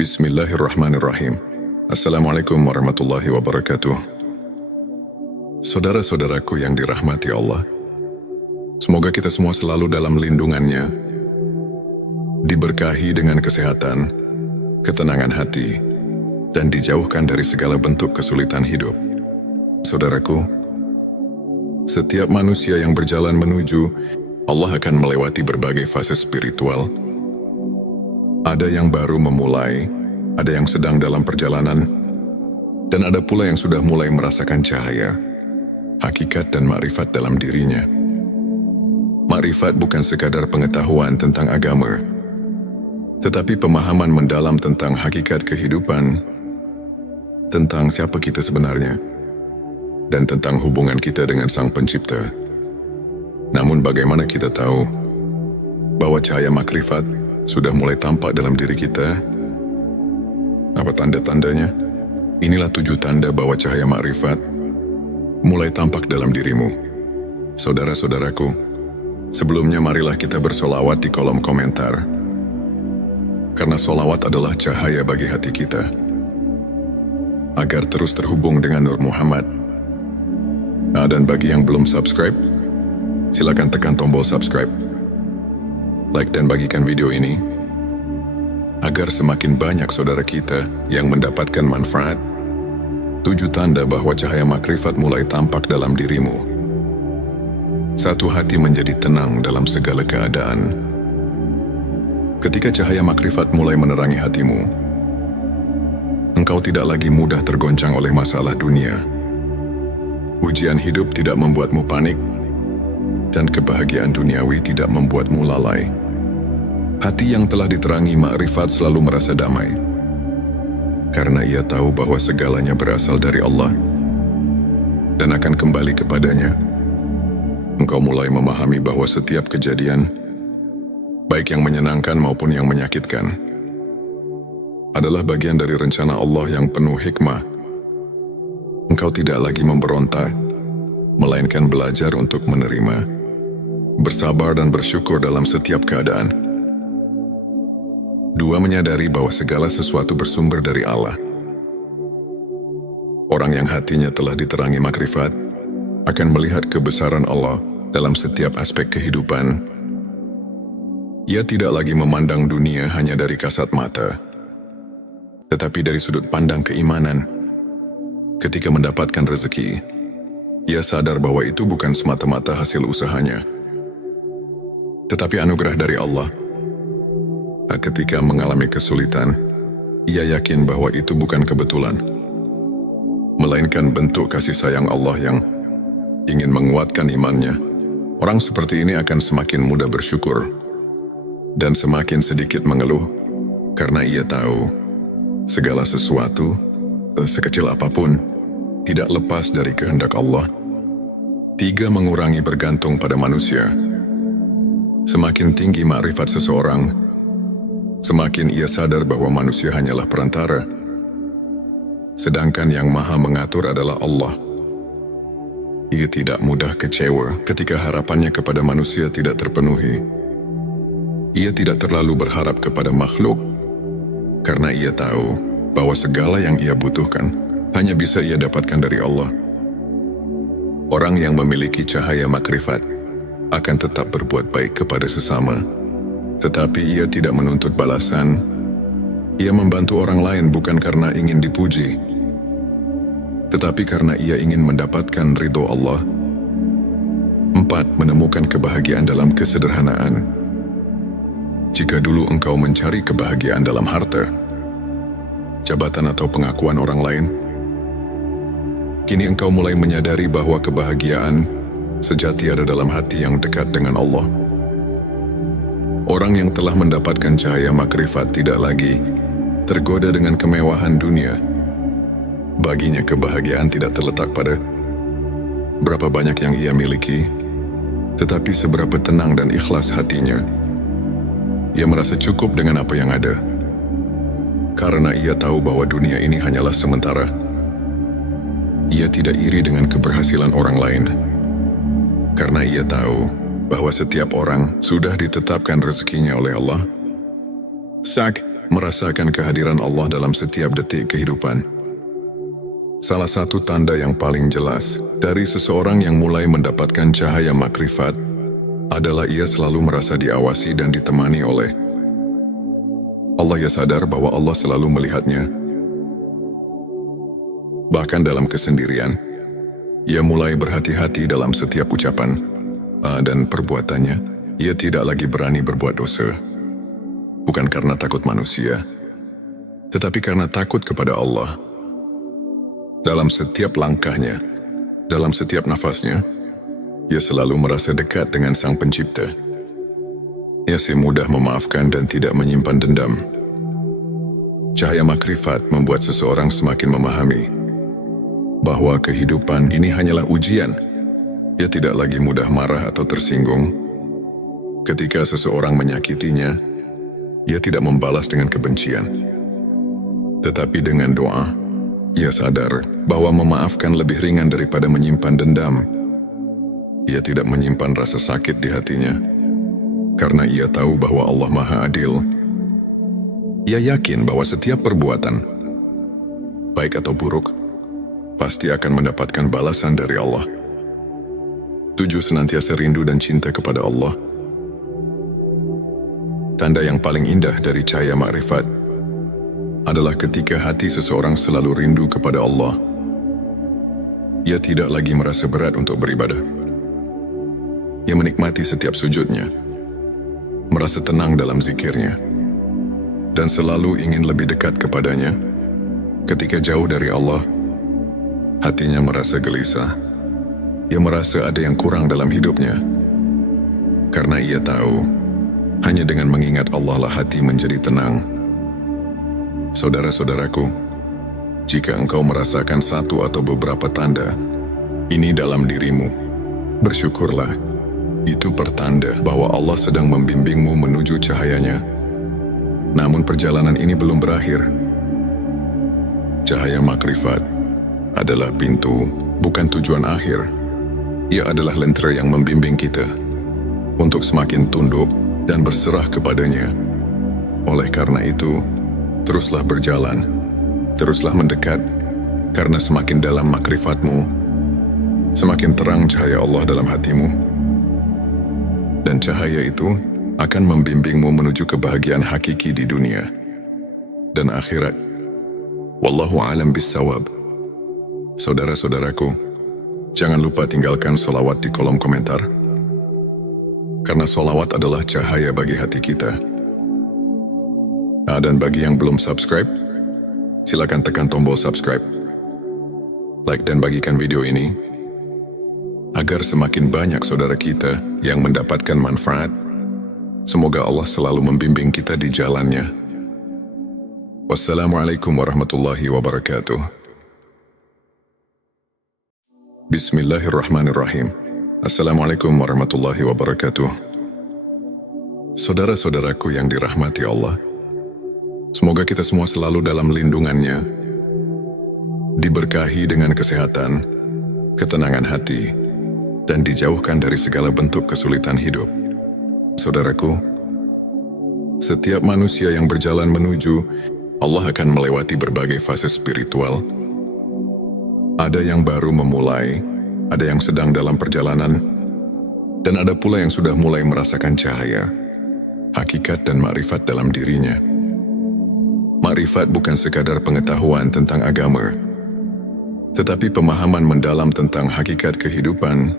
Bismillahirrahmanirrahim. Assalamualaikum warahmatullahi wabarakatuh. Saudara-saudaraku yang dirahmati Allah, semoga kita semua selalu dalam lindungannya, diberkahi dengan kesehatan, ketenangan hati, dan dijauhkan dari segala bentuk kesulitan hidup. Saudaraku, setiap manusia yang berjalan menuju Allah akan melewati berbagai fase spiritual. Ada yang baru memulai, ada yang sedang dalam perjalanan, dan ada pula yang sudah mulai merasakan cahaya, hakikat dan makrifat dalam dirinya. Makrifat bukan sekadar pengetahuan tentang agama, tetapi pemahaman mendalam tentang hakikat kehidupan, tentang siapa kita sebenarnya, dan tentang hubungan kita dengan Sang Pencipta. Namun bagaimana kita tahu bahwa cahaya makrifat sudah mulai tampak dalam diri kita? Apa tanda-tandanya? Inilah 7 tanda bahwa cahaya makrifat mulai tampak dalam dirimu. Saudara-saudaraku, sebelumnya marilah kita bersolawat di kolom komentar. Karena solawat adalah cahaya bagi hati kita, agar terus terhubung dengan Nur Muhammad. Dan bagi yang belum subscribe, silakan tekan tombol subscribe, like dan bagikan video ini, agar semakin banyak saudara kita yang mendapatkan manfaat. 7 tanda bahwa cahaya makrifat mulai tampak dalam dirimu. 1. Hati menjadi tenang dalam segala keadaan. Ketika cahaya makrifat mulai menerangi hatimu, engkau tidak lagi mudah tergoncang oleh masalah dunia. Ujian hidup tidak membuatmu panik, dan kebahagiaan duniawi tidak membuatmu lalai. Hati yang telah diterangi makrifat selalu merasa damai, karena ia tahu bahwa segalanya berasal dari Allah dan akan kembali kepadanya. Engkau mulai memahami bahwa setiap kejadian, baik yang menyenangkan maupun yang menyakitkan, adalah bagian dari rencana Allah yang penuh hikmah. Engkau tidak lagi memberontak, melainkan belajar untuk menerima, bersabar dan bersyukur dalam setiap keadaan. 2. Menyadari bahwa segala sesuatu bersumber dari Allah. Orang yang hatinya telah diterangi makrifat akan melihat kebesaran Allah dalam setiap aspek kehidupan. Ia tidak lagi memandang dunia hanya dari kasat mata, tetapi dari sudut pandang keimanan. Ketika mendapatkan rezeki, ia sadar bahwa itu bukan semata-mata hasil usahanya, tetapi anugerah dari Allah. Ketika mengalami kesulitan, ia yakin bahwa itu bukan kebetulan, melainkan bentuk kasih sayang Allah yang ingin menguatkan imannya. Orang seperti ini akan semakin mudah bersyukur dan semakin sedikit mengeluh, karena ia tahu segala sesuatu, sekecil apapun, tidak lepas dari kehendak Allah. 3. Mengurangi bergantung pada manusia. Semakin tinggi makrifat seseorang, semakin ia sadar bahwa manusia hanyalah perantara, sedangkan yang maha mengatur adalah Allah. Ia tidak mudah kecewa ketika harapannya kepada manusia tidak terpenuhi. Ia tidak terlalu berharap kepada makhluk, karena ia tahu bahwa segala yang ia butuhkan hanya bisa ia dapatkan dari Allah. Orang yang memiliki cahaya makrifat akan tetap berbuat baik kepada sesama, tetapi ia tidak menuntut balasan. Ia membantu orang lain bukan karena ingin dipuji, tetapi karena ia ingin mendapatkan ridho Allah. 4. Menemukan kebahagiaan dalam kesederhanaan. Jika dulu engkau mencari kebahagiaan dalam harta, jabatan atau pengakuan orang lain, kini engkau mulai menyadari bahwa kebahagiaan sejati ada dalam hati yang dekat dengan Allah. Orang yang telah mendapatkan cahaya makrifat tidak lagi tergoda dengan kemewahan dunia. Baginya kebahagiaan tidak terletak pada berapa banyak yang ia miliki, tetapi seberapa tenang dan ikhlas hatinya. Ia merasa cukup dengan apa yang ada, karena ia tahu bahwa dunia ini hanyalah sementara. Ia tidak iri dengan keberhasilan orang lain, karena ia tahu bahwa setiap orang sudah ditetapkan rezekinya oleh Allah. merasakan kehadiran Allah dalam setiap detik kehidupan. Salah satu tanda yang paling jelas dari seseorang yang mulai mendapatkan cahaya makrifat adalah ia selalu merasa diawasi dan ditemani oleh Allah. Ia sadar bahwa Allah selalu melihatnya. Bahkan dalam kesendirian, ia mulai berhati-hati dalam setiap ucapan dan perbuatannya. Ia tidak lagi berani berbuat dosa. Bukan karena takut manusia, tetapi karena takut kepada Allah. Dalam setiap langkahnya, dalam setiap nafasnya, ia selalu merasa dekat dengan Sang Pencipta. Ia mudah memaafkan dan tidak menyimpan dendam. Cahaya makrifat membuat seseorang semakin memahami bahwa kehidupan ini hanyalah ujian. Ia tidak lagi mudah marah atau tersinggung. Ketika seseorang menyakitinya, ia tidak membalas dengan kebencian. Tetapi dengan doa, ia sadar bahwa memaafkan lebih ringan daripada menyimpan dendam. Ia tidak menyimpan rasa sakit di hatinya, karena ia tahu bahwa Allah Maha Adil. Ia yakin bahwa setiap perbuatan, baik atau buruk, pasti akan mendapatkan balasan dari Allah. 7. Senantiasa rindu dan cinta kepada Allah. Tanda yang paling indah dari cahaya makrifat adalah ketika hati seseorang selalu rindu kepada Allah. Ia tidak lagi merasa berat untuk beribadah. Ia menikmati setiap sujudnya, merasa tenang dalam zikirnya, dan selalu ingin lebih dekat kepadanya. Ketika jauh dari Allah, hatinya merasa gelisah. Ia merasa ada yang kurang dalam hidupnya, karena ia tahu hanya dengan mengingat Allah lah hati menjadi tenang. Saudara-saudaraku, jika engkau merasakan satu atau beberapa tanda ini dalam dirimu, bersyukurlah. Itu pertanda bahwa Allah sedang membimbingmu menuju cahayanya. Namun perjalanan ini belum berakhir. Cahaya makrifat adalah pintu, bukan tujuan akhir. Ia adalah lentera yang membimbing kita untuk semakin tunduk dan berserah kepadanya. Oleh karena itu, teruslah berjalan, teruslah mendekat, karena semakin dalam makrifatmu, semakin terang cahaya Allah dalam hatimu. Dan cahaya itu akan membimbingmu menuju kebahagiaan hakiki di dunia dan akhirat. Wallahu a'lam bissawab. Saudara-saudaraku, jangan lupa tinggalkan sholawat di kolom komentar, karena sholawat adalah cahaya bagi hati kita. Dan bagi yang belum subscribe, silakan tekan tombol subscribe, like dan bagikan video ini, agar semakin banyak saudara kita yang mendapatkan manfaat. Semoga Allah selalu membimbing kita di jalannya. Wassalamualaikum warahmatullahi wabarakatuh. Bismillahirrahmanirrahim. Assalamualaikum warahmatullahi wabarakatuh. Saudara-saudaraku yang dirahmati Allah, semoga kita semua selalu dalam lindungannya, diberkahi dengan kesehatan, ketenangan hati, dan dijauhkan dari segala bentuk kesulitan hidup. Saudaraku, setiap manusia yang berjalan menuju Allah akan melewati berbagai fase spiritual. Ada yang baru memulai, ada yang sedang dalam perjalanan, dan ada pula yang sudah mulai merasakan cahaya, hakikat dan makrifat dalam dirinya. Makrifat bukan sekadar pengetahuan tentang agama, tetapi pemahaman mendalam tentang hakikat kehidupan,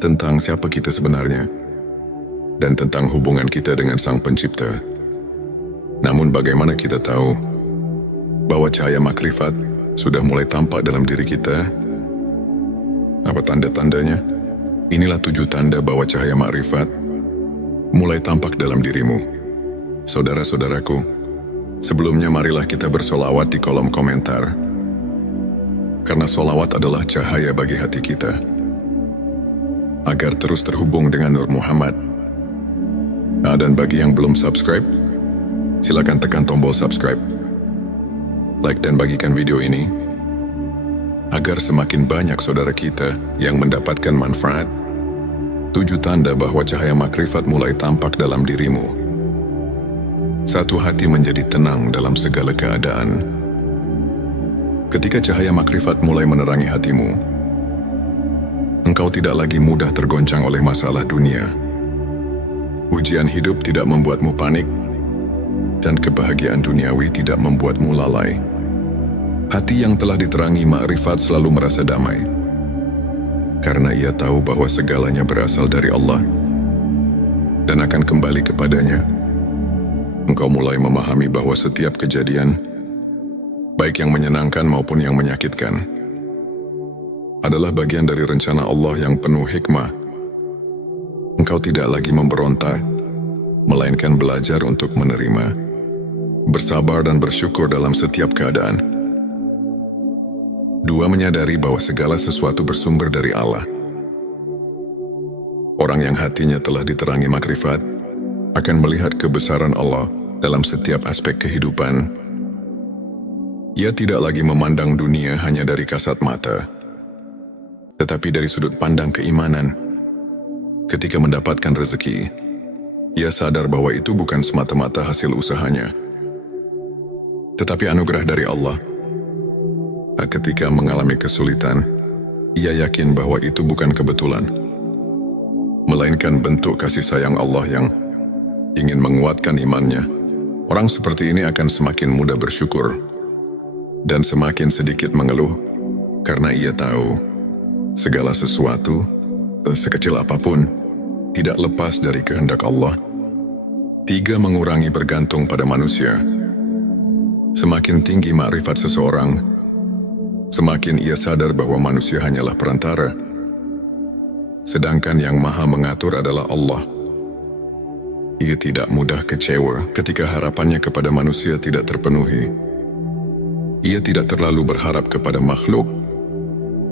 tentang siapa kita sebenarnya, dan tentang hubungan kita dengan Sang Pencipta. Namun bagaimana kita tahu bahwa cahaya makrifat sudah mulai tampak dalam diri kita? Apa tanda-tandanya? Inilah 7 tanda bahwa cahaya makrifat mulai tampak dalam dirimu. Saudara-saudaraku, sebelumnya marilah kita bersolawat di kolom komentar, karena solawat adalah cahaya bagi hati kita, agar terus terhubung dengan Nur Muhammad. Dan bagi yang belum subscribe, silakan tekan tombol subscribe, like dan bagikan video ini, agar semakin banyak saudara kita yang mendapatkan manfaat. 7 tanda bahwa cahaya makrifat mulai tampak dalam dirimu. Satu hati menjadi tenang dalam segala keadaan. Ketika cahaya makrifat mulai menerangi hatimu, engkau tidak lagi mudah tergoncang oleh masalah dunia. Ujian hidup tidak membuatmu panik, dan kebahagiaan duniawi tidak membuatmu lalai. Hati yang telah diterangi makrifat selalu merasa damai, karena ia tahu bahwa segalanya berasal dari Allah dan akan kembali kepadanya. Engkau mulai memahami bahwa setiap kejadian, baik yang menyenangkan maupun yang menyakitkan, adalah bagian dari rencana Allah yang penuh hikmah. Engkau tidak lagi memberontak, melainkan belajar untuk menerima, bersabar dan bersyukur dalam setiap keadaan. Dua, menyadari bahwa segala sesuatu bersumber dari Allah. Orang yang hatinya telah diterangi makrifat akan melihat kebesaran Allah dalam setiap aspek kehidupan. Ia tidak lagi memandang dunia hanya dari kasat mata, tetapi dari sudut pandang keimanan. Ketika mendapatkan rezeki, ia sadar bahwa itu bukan semata-mata hasil usahanya, tetapi anugerah dari Allah. Ketika mengalami kesulitan, ia yakin bahwa itu bukan kebetulan, melainkan bentuk kasih sayang Allah yang ingin menguatkan imannya. Orang seperti ini akan semakin mudah bersyukur dan semakin sedikit mengeluh, karena ia tahu segala sesuatu, sekecil apapun, tidak lepas dari kehendak Allah. 3, mengurangi bergantung pada manusia. Semakin tinggi makrifat seseorang, semakin ia sadar bahwa manusia hanyalah perantara, sedangkan yang maha mengatur adalah Allah. Ia tidak mudah kecewa ketika harapannya kepada manusia tidak terpenuhi. Ia tidak terlalu berharap kepada makhluk,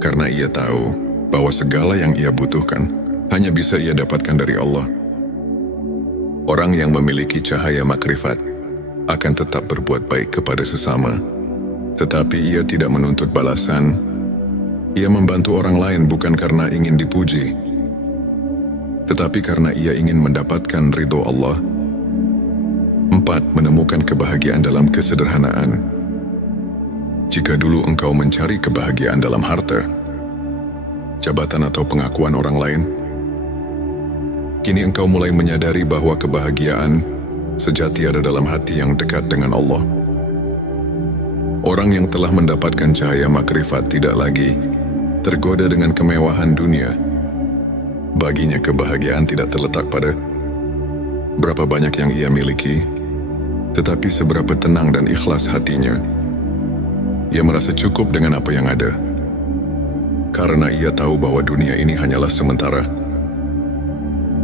karena ia tahu bahwa segala yang ia butuhkan hanya bisa ia dapatkan dari Allah. Orang yang memiliki cahaya makrifat akan tetap berbuat baik kepada sesama, tetapi ia tidak menuntut balasan. Ia membantu orang lain bukan karena ingin dipuji, tetapi karena ia ingin mendapatkan ridho Allah. 4, menemukan kebahagiaan dalam kesederhanaan. Jika dulu engkau mencari kebahagiaan dalam harta, jabatan atau pengakuan orang lain, kini engkau mulai menyadari bahwa kebahagiaan sejati ada dalam hati yang dekat dengan Allah. Orang yang telah mendapatkan cahaya makrifat tidak lagi tergoda dengan kemewahan dunia. Baginya kebahagiaan tidak terletak pada berapa banyak yang ia miliki, tetapi seberapa tenang dan ikhlas hatinya. Ia merasa cukup dengan apa yang ada, karena ia tahu bahwa dunia ini hanyalah sementara.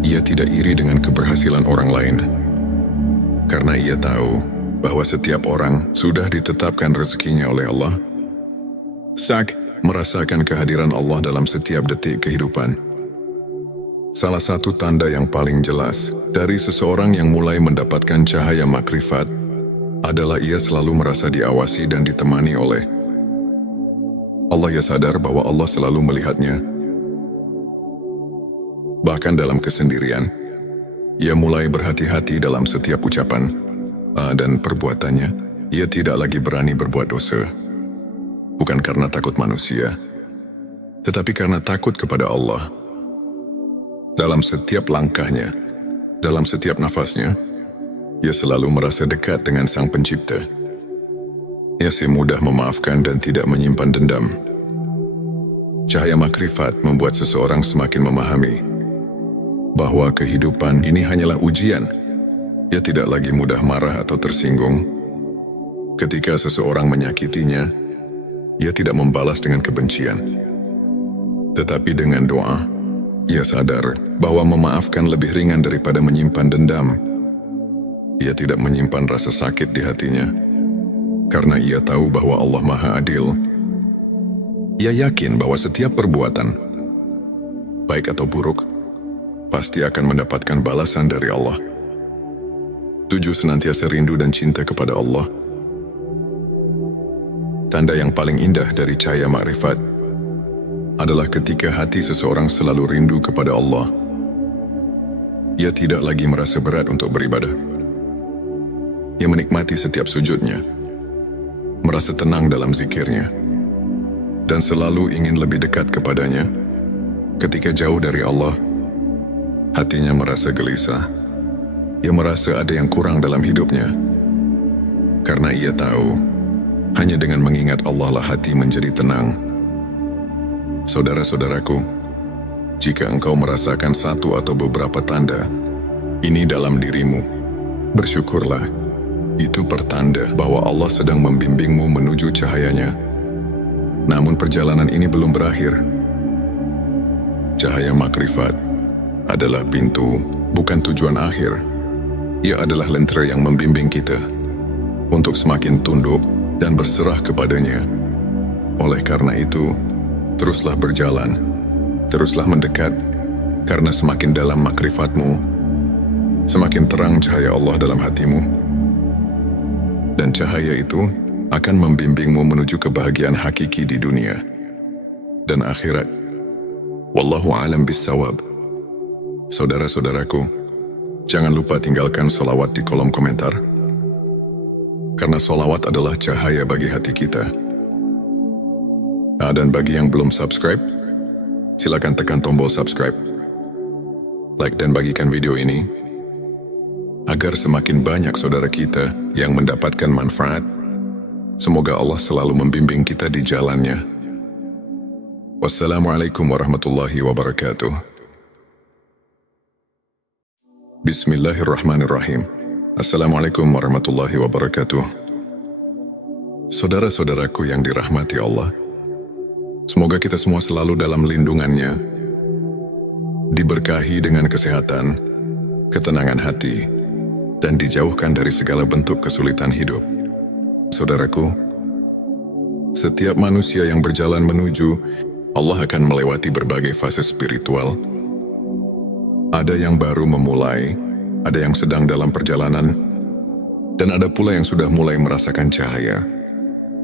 Ia tidak iri dengan keberhasilan orang lain, karena ia tahu bahwa setiap orang sudah ditetapkan rezekinya oleh Allah. Sak, merasakan kehadiran Allah dalam setiap detik kehidupan. Salah satu tanda yang paling jelas dari seseorang yang mulai mendapatkan cahaya makrifat adalah ia selalu merasa diawasi dan ditemani oleh Allah. Ia sadar bahwa Allah selalu melihatnya. Bahkan dalam kesendirian, ia mulai berhati-hati dalam setiap ucapan dan perbuatannya. Ia tidak lagi berani berbuat dosa, bukan karena takut manusia, tetapi karena takut kepada Allah. Dalam setiap langkahnya, dalam setiap nafasnya, ia selalu merasa dekat dengan Sang Pencipta. Ia mudah memaafkan dan tidak menyimpan dendam. Cahaya makrifat membuat seseorang semakin memahami bahwa kehidupan ini hanyalah ujian. Ia tidak lagi mudah marah atau tersinggung. Ketika seseorang menyakitinya, ia tidak membalas dengan kebencian, tetapi dengan doa. Ia sadar bahwa memaafkan lebih ringan daripada menyimpan dendam. Ia tidak menyimpan rasa sakit di hatinya, karena ia tahu bahwa Allah Maha Adil. Ia yakin bahwa setiap perbuatan, baik atau buruk, pasti akan mendapatkan balasan dari Allah. 7, senantiasa rindu dan cinta kepada Allah. Tanda yang paling indah dari cahaya makrifat adalah ketika hati seseorang selalu rindu kepada Allah. Ia tidak lagi merasa berat untuk beribadah. Ia menikmati setiap sujudnya, merasa tenang dalam zikirnya, dan selalu ingin lebih dekat kepadanya. Ketika jauh dari Allah, hatinya merasa gelisah. Ia merasa ada yang kurang dalam hidupnya. Karena ia tahu, hanya dengan mengingat Allah lah hati menjadi tenang. Saudara-saudaraku, jika engkau merasakan satu atau beberapa tanda ini dalam dirimu, bersyukurlah. Itu pertanda bahwa Allah sedang membimbingmu menuju cahayanya. Namun perjalanan ini belum berakhir. Cahaya makrifat adalah pintu, bukan tujuan akhir. Ia adalah lentera yang membimbing kita untuk semakin tunduk dan berserah kepadanya. Oleh karena itu, teruslah berjalan, teruslah mendekat, karena semakin dalam makrifatmu, semakin terang cahaya Allah dalam hatimu. Dan cahaya itu akan membimbingmu menuju kebahagiaan hakiki di dunia dan akhirat. Wallahu a'lam bissawab. Saudara-saudaraku, jangan lupa tinggalkan sholawat di kolom komentar. Karena sholawat adalah cahaya bagi hati kita. Dan bagi yang belum subscribe, silakan tekan tombol subscribe. Like dan bagikan video ini, agar semakin banyak saudara kita yang mendapatkan manfaat. Semoga Allah selalu membimbing kita di jalannya. Wassalamualaikum warahmatullahi wabarakatuh. Bismillahirrahmanirrahim. Assalamualaikum warahmatullahi wabarakatuh. Saudara-saudaraku yang dirahmati Allah, semoga kita semua selalu dalam lindungannya, diberkahi dengan kesehatan, ketenangan hati, dan dijauhkan dari segala bentuk kesulitan hidup. Saudaraku, setiap manusia yang berjalan menuju Allah akan melewati berbagai fase spiritual. Ada yang baru memulai, ada yang sedang dalam perjalanan, dan ada pula yang sudah mulai merasakan cahaya,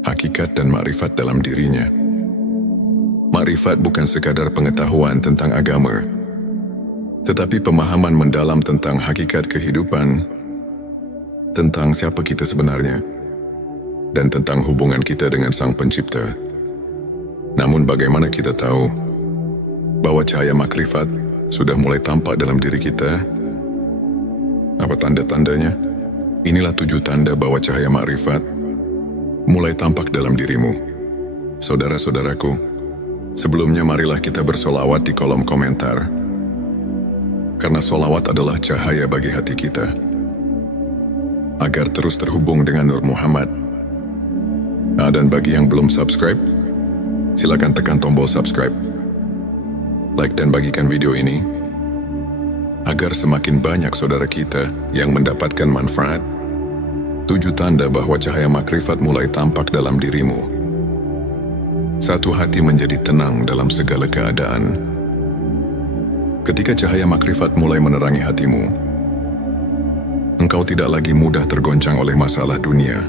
hakikat dan makrifat dalam dirinya. Makrifat bukan sekadar pengetahuan tentang agama, tetapi pemahaman mendalam tentang hakikat kehidupan, tentang siapa kita sebenarnya, dan tentang hubungan kita dengan Sang Pencipta. Namun bagaimana kita tahu bahwa cahaya makrifat sudah mulai tampak dalam diri kita? Apa tanda-tandanya? Inilah 7 tanda bahwa cahaya makrifat mulai tampak dalam dirimu. Saudara-saudaraku, sebelumnya marilah kita bersolawat di kolom komentar. Karena solawat adalah cahaya bagi hati kita, agar terus terhubung dengan Nur Muhammad. Dan bagi yang belum subscribe, silakan tekan tombol subscribe. Like dan bagikan video ini, agar semakin banyak saudara kita yang mendapatkan manfaat. 7 tanda bahwa cahaya makrifat mulai tampak dalam dirimu. 1. Hati menjadi tenang dalam segala keadaan. Ketika cahaya makrifat mulai menerangi hatimu, engkau tidak lagi mudah tergoncang oleh masalah dunia.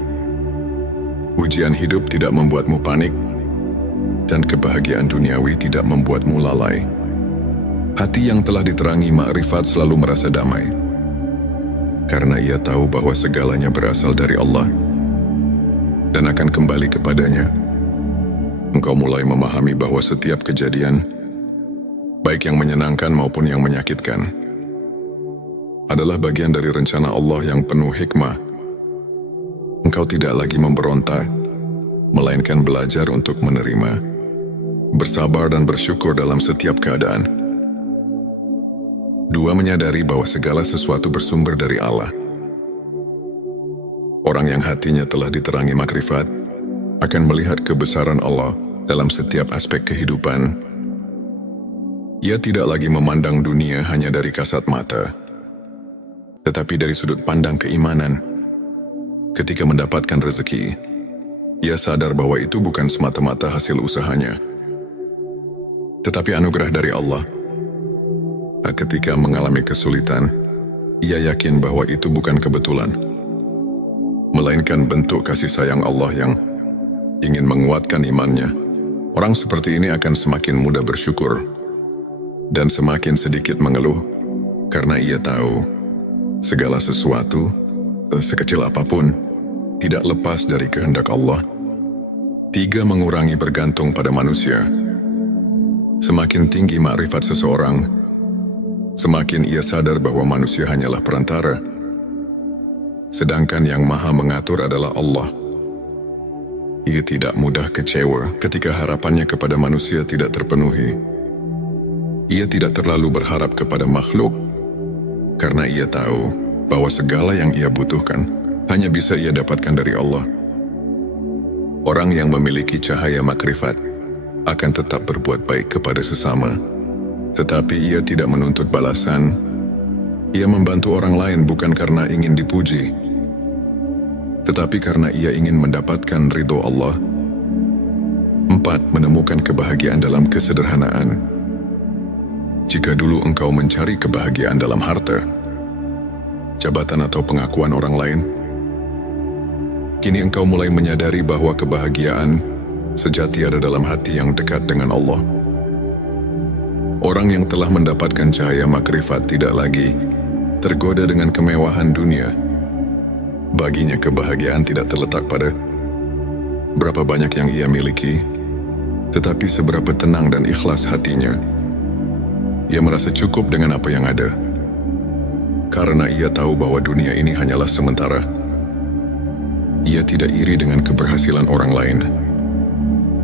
Ujian hidup tidak membuatmu panik, dan kebahagiaan duniawi tidak membuatmu lalai. Hati yang telah diterangi makrifat selalu merasa damai, karena ia tahu bahwa segalanya berasal dari Allah dan akan kembali kepadanya. Engkau mulai memahami bahwa setiap kejadian, baik yang menyenangkan maupun yang menyakitkan, adalah bagian dari rencana Allah yang penuh hikmah. Engkau tidak lagi memberontak, melainkan belajar untuk menerima, bersabar dan bersyukur dalam setiap keadaan. 2. Menyadari bahwa segala sesuatu bersumber dari Allah. Orang yang hatinya telah diterangi makrifat akan melihat kebesaran Allah dalam setiap aspek kehidupan. Ia tidak lagi memandang dunia hanya dari kasat mata, tetapi dari sudut pandang keimanan. Ketika mendapatkan rezeki, ia sadar bahwa itu bukan semata-mata hasil usahanya, tetapi anugerah dari Allah. Ketika mengalami kesulitan, ia yakin bahwa itu bukan kebetulan, melainkan bentuk kasih sayang Allah yang ingin menguatkan imannya. Orang seperti ini akan semakin mudah bersyukur dan semakin sedikit mengeluh, karena ia tahu segala sesuatu sekecil apapun, tidak lepas dari kehendak Allah. 3. Mengurangi bergantung pada manusia. Semakin tinggi makrifat seseorang, semakin ia sadar bahwa manusia hanyalah perantara, sedangkan yang maha mengatur adalah Allah. Ia tidak mudah kecewa ketika harapannya kepada manusia tidak terpenuhi. Ia tidak terlalu berharap kepada makhluk, karena ia tahu bahwa segala yang ia butuhkan hanya bisa ia dapatkan dari Allah. Orang yang memiliki cahaya makrifat akan tetap berbuat baik kepada sesama, tetapi ia tidak menuntut balasan. Ia membantu orang lain bukan karena ingin dipuji, tetapi karena ia ingin mendapatkan ridho Allah. 4. Menemukan kebahagiaan dalam kesederhanaan. Jika dulu engkau mencari kebahagiaan dalam harta, jabatan atau pengakuan orang lain, kini engkau mulai menyadari bahwa kebahagiaan sejati ada dalam hati yang dekat dengan Allah. Orang yang telah mendapatkan cahaya makrifat tidak lagi tergoda dengan kemewahan dunia. Baginya kebahagiaan tidak terletak pada berapa banyak yang ia miliki, tetapi seberapa tenang dan ikhlas hatinya. Ia merasa cukup dengan apa yang ada, karena ia tahu bahwa dunia ini hanyalah sementara. Ia tidak iri dengan keberhasilan orang lain,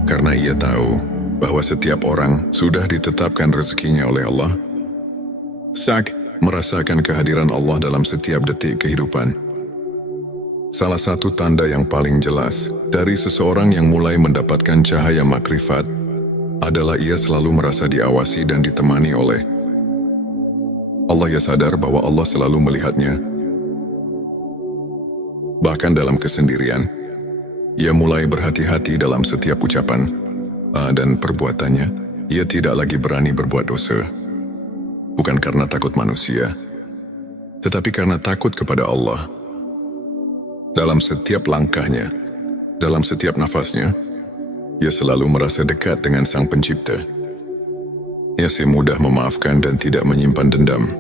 karena ia tahu bahwa setiap orang sudah ditetapkan rezekinya oleh Allah. Merasakan kehadiran Allah dalam setiap detik kehidupan. Salah satu tanda yang paling jelas dari seseorang yang mulai mendapatkan cahaya makrifat adalah ia selalu merasa diawasi dan ditemani oleh Allah. Ia sadar bahwa Allah selalu melihatnya. Bahkan dalam kesendirian, ia mulai berhati-hati dalam setiap ucapan dan perbuatannya. Ia tidak lagi berani berbuat dosa, bukan karena takut manusia, tetapi karena takut kepada Allah. Dalam setiap langkahnya, dalam setiap nafasnya, ia selalu merasa dekat dengan Sang Pencipta. Ia mudah memaafkan dan tidak menyimpan dendam.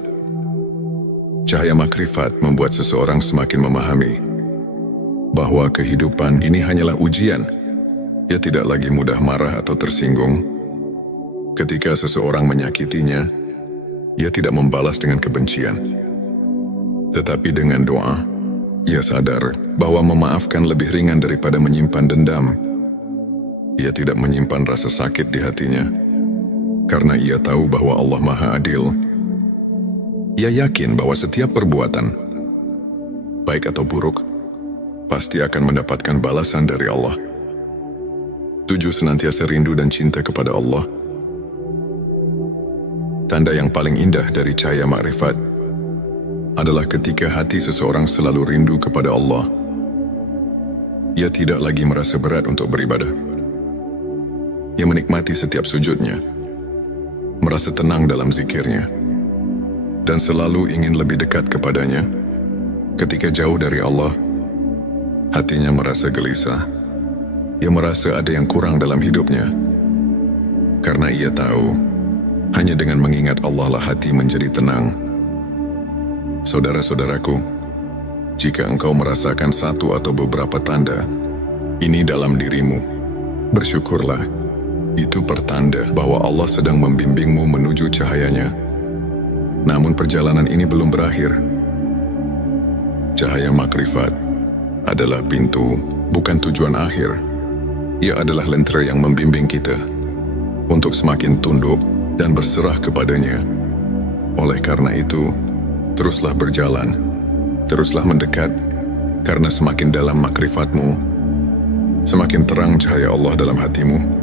Cahaya makrifat membuat seseorang semakin memahami bahwa kehidupan ini hanyalah ujian. Ia tidak lagi mudah marah atau tersinggung. Ketika seseorang menyakitinya, ia tidak membalas dengan kebencian, tetapi dengan doa. Ia sadar bahwa memaafkan lebih ringan daripada menyimpan dendam. Ia tidak menyimpan rasa sakit di hatinya, karena ia tahu bahwa Allah Maha Adil. Ia yakin bahwa setiap perbuatan, baik atau buruk, pasti akan mendapatkan balasan dari Allah. 7. Senantiasa rindu dan cinta kepada Allah. Tanda yang paling indah dari cahaya makrifat adalah ketika hati seseorang selalu rindu kepada Allah. Ia tidak lagi merasa berat untuk beribadah. Ia menikmati setiap sujudnya, merasa tenang dalam zikirnya, dan selalu ingin lebih dekat kepadanya. Ketika jauh dari Allah, hatinya merasa gelisah. Ia merasa ada yang kurang dalam hidupnya, karena ia tahu hanya dengan mengingat Allah lah hati menjadi tenang. Saudara-saudaraku, jika engkau merasakan satu atau beberapa tanda ini dalam dirimu, bersyukurlah. Itu pertanda bahwa Allah sedang membimbingmu menuju cahayanya. Namun perjalanan ini belum berakhir. Cahaya makrifat adalah pintu, bukan tujuan akhir. Ia adalah lentera yang membimbing kita untuk semakin tunduk dan berserah kepadanya. Oleh karena itu, teruslah berjalan, teruslah mendekat, karena semakin dalam makrifatmu, semakin terang cahaya Allah dalam hatimu.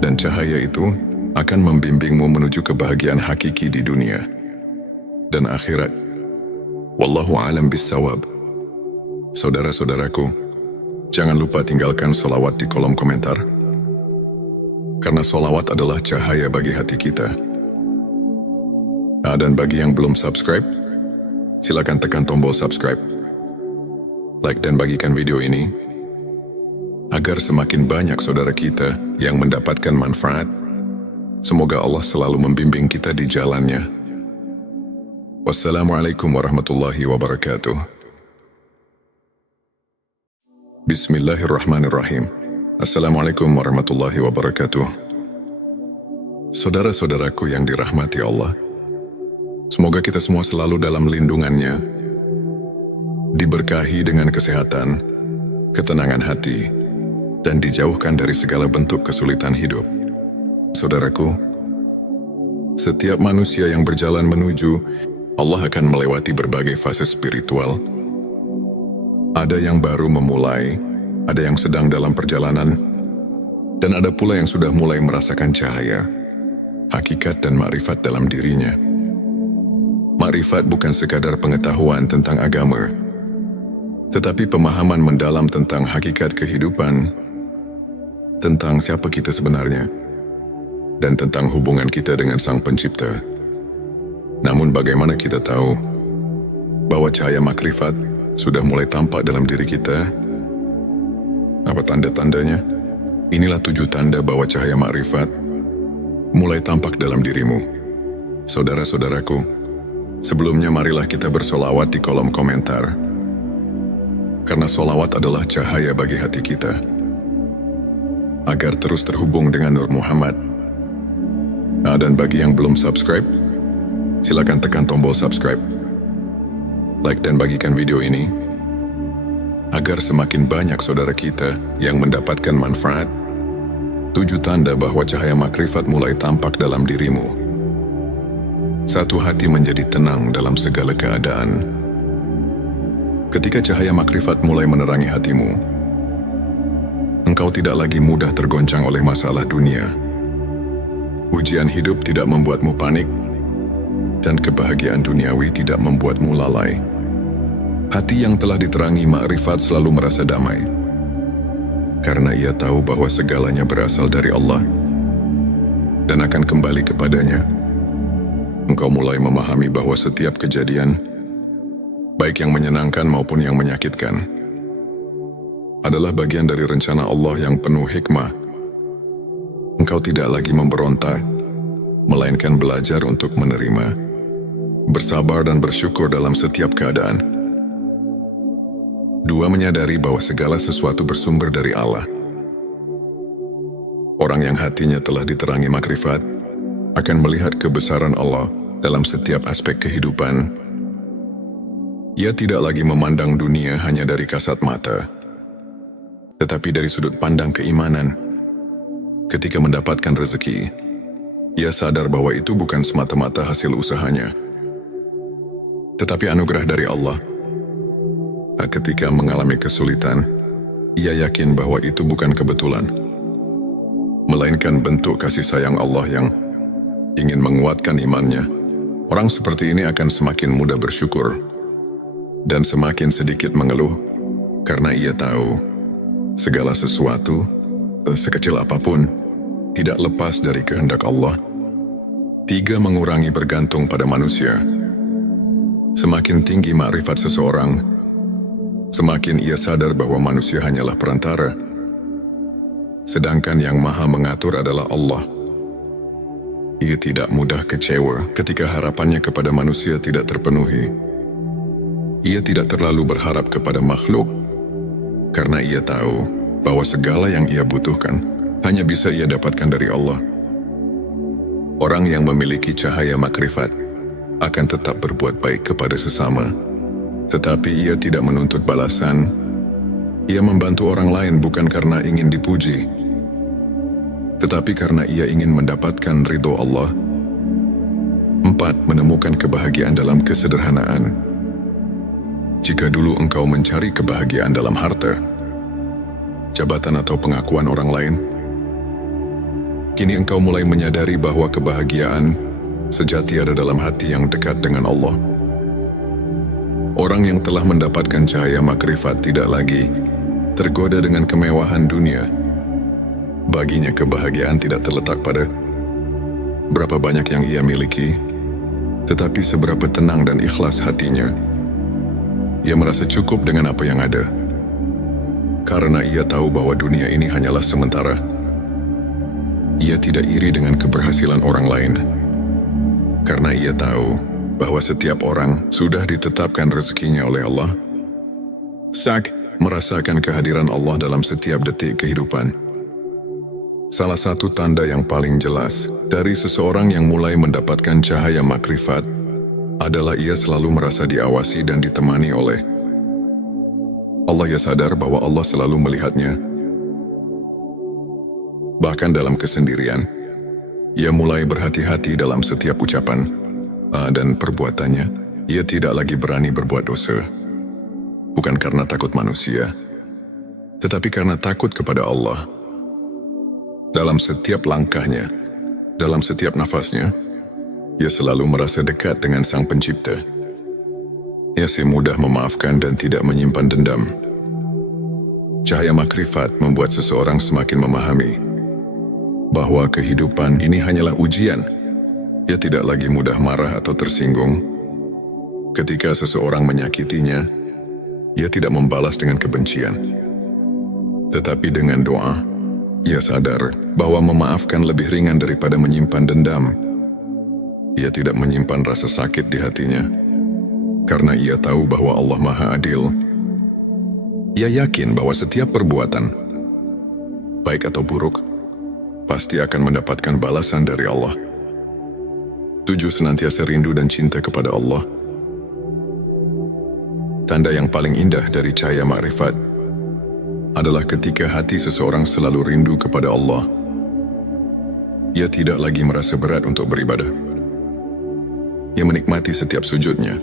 Dan cahaya itu akan membimbingmu menuju kebahagiaan hakiki di dunia dan akhirat. Wallahu a'lam bissawab. Saudara-saudaraku, jangan lupa tinggalkan sholawat di kolom komentar, karena sholawat adalah cahaya bagi hati kita. Dan bagi yang belum subscribe, silakan tekan tombol subscribe, like dan bagikan video ini, agar semakin banyak saudara kita yang mendapatkan manfaat. Semoga Allah selalu membimbing kita di jalannya. Wassalamualaikum warahmatullahi wabarakatuh. Bismillahirrahmanirrahim. Assalamualaikum warahmatullahi wabarakatuh. Saudara-saudaraku yang dirahmati Allah, semoga kita semua selalu dalam lindungannya, diberkahi dengan kesehatan, ketenangan hati, dan dijauhkan dari segala bentuk kesulitan hidup. Saudaraku, setiap manusia yang berjalan menuju Allah akan melewati berbagai fase spiritual. Ada yang baru memulai, ada yang sedang dalam perjalanan, dan ada pula yang sudah mulai merasakan cahaya, hakikat dan makrifat dalam dirinya. Makrifat bukan sekadar pengetahuan tentang agama, tetapi pemahaman mendalam tentang hakikat kehidupan, tentang siapa kita sebenarnya, dan tentang hubungan kita dengan Sang Pencipta. Namun bagaimana kita tahu bahwa cahaya makrifat sudah mulai tampak dalam diri kita? Apa tanda-tandanya? Inilah 7 tanda bahwa cahaya makrifat mulai tampak dalam dirimu. Saudara-saudaraku, sebelumnya marilah kita bersolawat di kolom komentar. Karena solawat adalah cahaya bagi hati kita, agar terus terhubung dengan Nur Muhammad. Dan bagi yang belum subscribe, silakan tekan tombol subscribe, like dan bagikan video ini, agar semakin banyak saudara kita yang mendapatkan manfaat. 7 tanda bahwa cahaya makrifat mulai tampak dalam dirimu. 1. Hati menjadi tenang dalam segala keadaan. Ketika cahaya makrifat mulai menerangi hatimu, engkau tidak lagi mudah tergoncang oleh masalah dunia. Ujian hidup tidak membuatmu panik, dan kebahagiaan duniawi tidak membuatmu lalai. Hati yang telah diterangi makrifat selalu merasa damai, karena ia tahu bahwa segalanya berasal dari Allah dan akan kembali kepadanya. Engkau mulai memahami bahwa setiap kejadian, baik yang menyenangkan maupun yang menyakitkan, adalah bagian dari rencana Allah yang penuh hikmah. Engkau tidak lagi memberontak, melainkan belajar untuk menerima, bersabar dan bersyukur dalam setiap keadaan. 2. Menyadari bahwa segala sesuatu bersumber dari Allah. Orang yang hatinya telah diterangi makrifat akan melihat kebesaran Allah dalam setiap aspek kehidupan. Ia tidak lagi memandang dunia hanya dari kasat mata, tetapi dari sudut pandang keimanan. Ketika mendapatkan rezeki, ia sadar bahwa itu bukan semata-mata hasil usahanya, tetapi anugerah dari Allah. Ketika mengalami kesulitan, ia yakin bahwa itu bukan kebetulan, melainkan bentuk kasih sayang Allah yang ingin menguatkan imannya. Orang seperti ini akan semakin mudah bersyukur dan semakin sedikit mengeluh, karena ia tahu segala sesuatu, sekecil apapun, tidak lepas dari kehendak Allah. 3. Mengurangi bergantung pada manusia. Semakin tinggi makrifat seseorang, semakin ia sadar bahwa manusia hanyalah perantara, sedangkan yang maha mengatur adalah Allah. Ia tidak mudah kecewa ketika harapannya kepada manusia tidak terpenuhi. Ia tidak terlalu berharap kepada makhluk, karena ia tahu bahwa segala yang ia butuhkan hanya bisa ia dapatkan dari Allah. Orang yang memiliki cahaya makrifat akan tetap berbuat baik kepada sesama, tetapi ia tidak menuntut balasan. Ia membantu orang lain bukan karena ingin dipuji, tetapi karena ia ingin mendapatkan ridho Allah. 4. Menemukan kebahagiaan dalam kesederhanaan. Jika dulu engkau mencari kebahagiaan dalam harta, jabatan atau pengakuan orang lain, kini engkau mulai menyadari bahwa kebahagiaan sejati ada dalam hati yang dekat dengan Allah. Orang yang telah mendapatkan cahaya makrifat tidak lagi tergoda dengan kemewahan dunia. Baginya kebahagiaan tidak terletak pada berapa banyak yang ia miliki, tetapi seberapa tenang dan ikhlas hatinya. Ia merasa cukup dengan apa yang ada, karena ia tahu bahwa dunia ini hanyalah sementara. Ia tidak iri dengan keberhasilan orang lain, karena ia tahu bahwa setiap orang sudah ditetapkan rezekinya oleh Allah. merasakan kehadiran Allah dalam setiap detik kehidupan. Salah satu tanda yang paling jelas dari seseorang yang mulai mendapatkan cahaya makrifat adalah ia selalu merasa diawasi dan ditemani oleh Allah. Ia sadar bahwa Allah selalu melihatnya. Bahkan dalam kesendirian, ia mulai berhati-hati dalam setiap ucapan dan perbuatannya. Ia tidak lagi berani berbuat dosa. Bukan karena takut manusia, tetapi karena takut kepada Allah. Dalam setiap langkahnya, dalam setiap nafasnya, ia selalu merasa dekat dengan Sang Pencipta. Ia mudah memaafkan dan tidak menyimpan dendam. Cahaya makrifat membuat seseorang semakin memahami bahwa kehidupan ini hanyalah ujian. Ia tidak lagi mudah marah atau tersinggung. Ketika seseorang menyakitinya, ia tidak membalas dengan kebencian. Tetapi dengan doa, ia sadar bahwa memaafkan lebih ringan daripada menyimpan dendam. Ia tidak menyimpan rasa sakit di hatinya, karena ia tahu bahwa Allah Maha Adil. Ia yakin bahwa setiap perbuatan, baik atau buruk, pasti akan mendapatkan balasan dari Allah. 7. Senantiasa rindu dan cinta kepada Allah. Tanda yang paling indah dari cahaya makrifat adalah ketika hati seseorang selalu rindu kepada Allah. Ia tidak lagi merasa berat untuk beribadah. Ia menikmati setiap sujudnya,